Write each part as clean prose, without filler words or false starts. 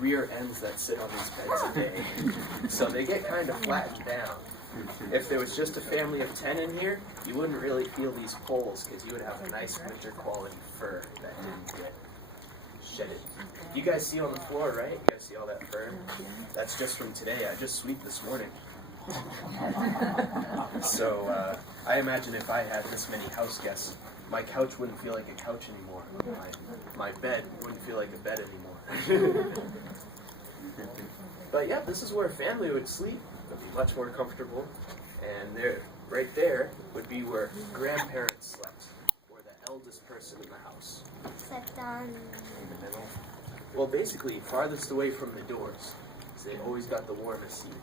rear ends that sit on these beds a day. So they get kind of flattened down. If there was just a family of 10 in here, you wouldn't really feel these poles because you would have a nice winter quality fur that didn't get shedded. You guys see on the floor, right? You guys see all that fur? That's just from today. I just sweeped this morning. So I imagine if I had this many house guests, my couch wouldn't feel like a couch anymore. My bed wouldn't feel like a bed anymore. But yeah, this is where a family would sleep. It would be much more comfortable. And there, right there would be where grandparents slept, or the eldest person in the house. Slept on. In the middle. Well, basically, farthest away from the doors. So they always got the warmest seat.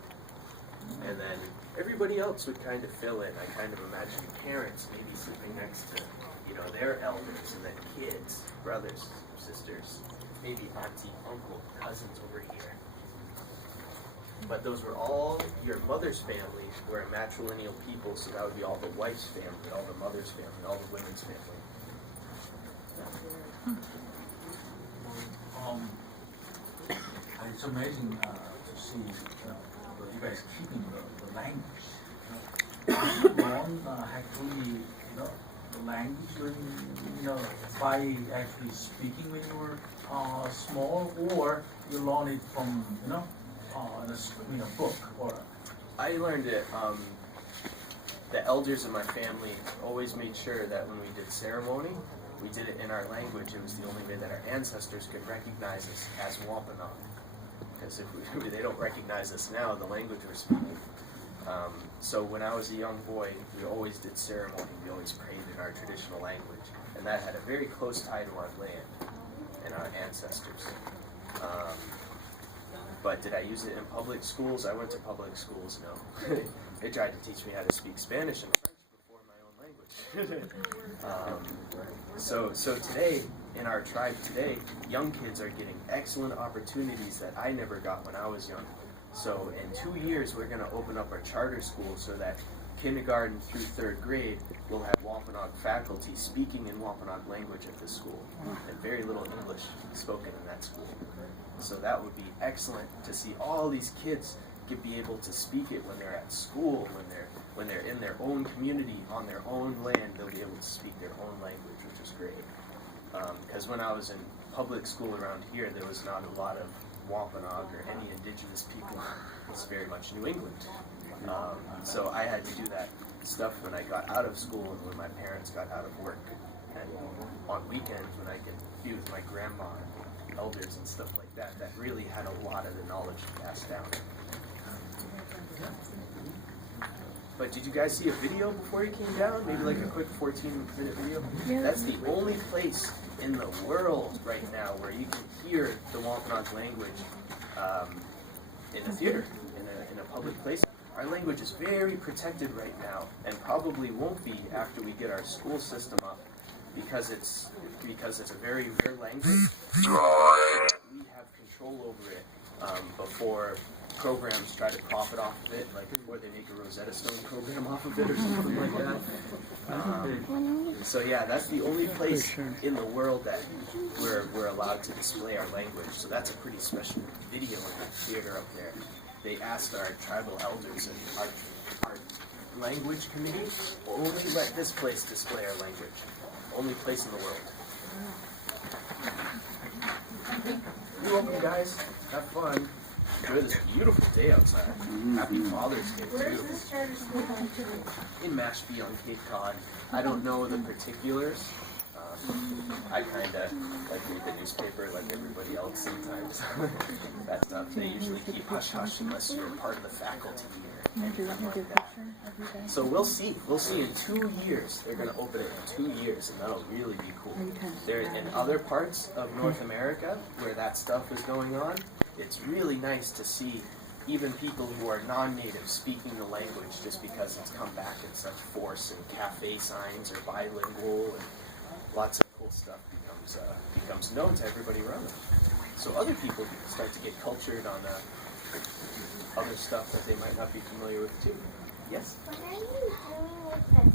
And then everybody else would kind of fill in. I kind of imagine parents maybe sleeping next to, their elders, and then kids, brothers, sisters, maybe auntie, uncle, cousins over here. But those were all your mother's family, were a matrilineal people, so that would be all the wife's family, all the mother's family, all the women's family. It's amazing to see you guys keeping the language. One actually, the language by actually speaking when you were small, or you learned it from in a book or. I learned it. The elders in my family always made sure that when we did ceremony, we did it in our language. It was the only way that our ancestors could recognize us as Wampanoag. Because if they don't recognize us now, the language we're speaking. So when I was a young boy, we always did ceremony. We always prayed in our traditional language. And that had a very close tie to our land and our ancestors. But did I use it in public schools? I went to public schools, no. They tried to teach me how to speak Spanish and French before my own language. So today, in our tribe today, young kids are getting excellent opportunities that I never got when I was young. So in 2 years, we're going to open up our charter school so that kindergarten through 3rd grade will have Wampanoag faculty speaking in Wampanoag language at this school, and very little English spoken in that school. So that would be excellent to see all these kids be able to speak it when they're at school, when they're in their own community, on their own land, they'll be able to speak their own language, which is great. Because when I was in public school around here, there was not a lot of Wampanoag or any indigenous people. It's very much New England. So I had to do that stuff when I got out of school and when my parents got out of work. And on weekends when I could be with my grandma and elders and stuff like that, that really had a lot of the knowledge passed down. But did you guys see a video before you came down? Maybe like a quick 14-minute video? Yeah. That's the only place in the world right now where you can hear the Wampanoag language in a theater, in a public place. Our language is very protected right now, and probably won't be after we get our school system up, because it's a very rare language. We have control over it before programs try to profit off of it, like before they make a Rosetta Stone program off of it or something like that. So yeah, that's the only place in the world that we're allowed to display our language. So that's a pretty special video in that theater up there. They asked our tribal elders and our language committee only let this place display our language. Only place in the world. You're welcome, guys. Have fun. Enjoy this beautiful day outside. Happy Father's Day, too. In Mashpee on Cape Cod. I don't know the particulars. I kind of read the newspaper like everybody else sometimes. That stuff, they usually keep hush-hush unless you're part of the faculty or anything like that. So we'll see. We'll see in 2 years. They're going to open it in 2 years, and that'll really be cool. There, in other parts of North America where that stuff is going on, it's really nice to see even people who are non-native speaking the language just because it's come back in such force, and cafe signs are bilingual, and lots of cool stuff becomes known to everybody around them. So other people start to get cultured on other stuff that they might not be familiar with too. Yes? What are you doing with this?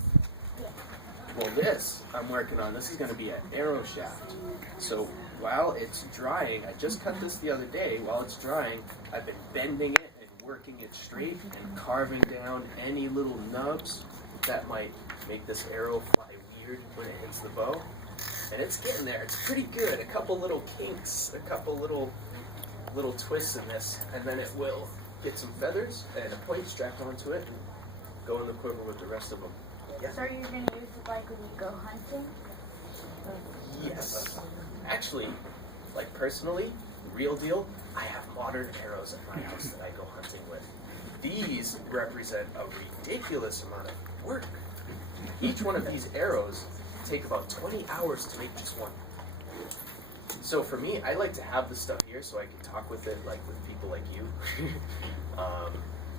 Well, this I'm working on. This is going to be an arrow shaft. So while it's drying, I just cut this the other day, while it's drying, I've been bending it and working it straight and carving down any little nubs that might make this arrow fly weird when it hits the bow. And it's getting there, it's pretty good. A couple little kinks, a couple little twists in this, and then it will get some feathers and a point strapped onto it and go in the quiver with the rest of them. Yeah. So you're going to use it like when you go hunting? Yes. Actually, like personally, real deal, I have modern arrows at my house that I go hunting with. These represent a ridiculous amount of work. Each one of these arrows take about 20 hours to make just one. So for me, I like to have this stuff here so I can talk with it like with people like you.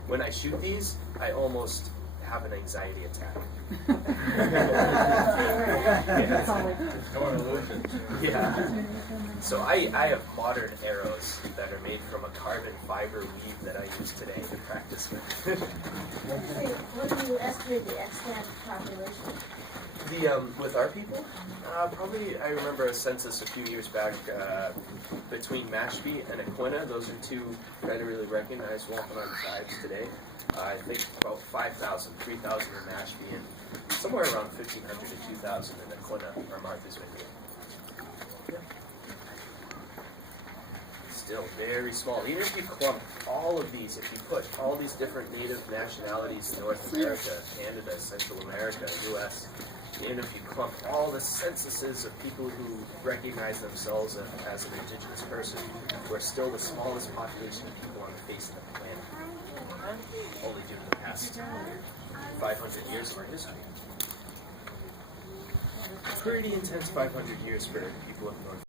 When I shoot these, I almost have an anxiety attack. Yeah. So I have modern arrows that are made from a carbon fiber weave that I use today to practice with. What do you estimate the extant population? With our people, probably I remember a census a few years back between Mashpee and Aquinnah. Those are two federally recognized Wampanoag tribes today. I think about 5,000, 3,000 in Mashpee, and somewhere around 1,500 to 2,000 in Aquinnah or Martha's Vineyard. Yeah. Still very small. Even if you clump all of these, if you put all these different native nationalities, North America, Canada, Central America, U.S., even if you clump all the censuses of people who recognize themselves as an indigenous person, we're still the smallest population of people on the face of the planet. Only due to the past 500 years of our history. Pretty intense 500 years for people of North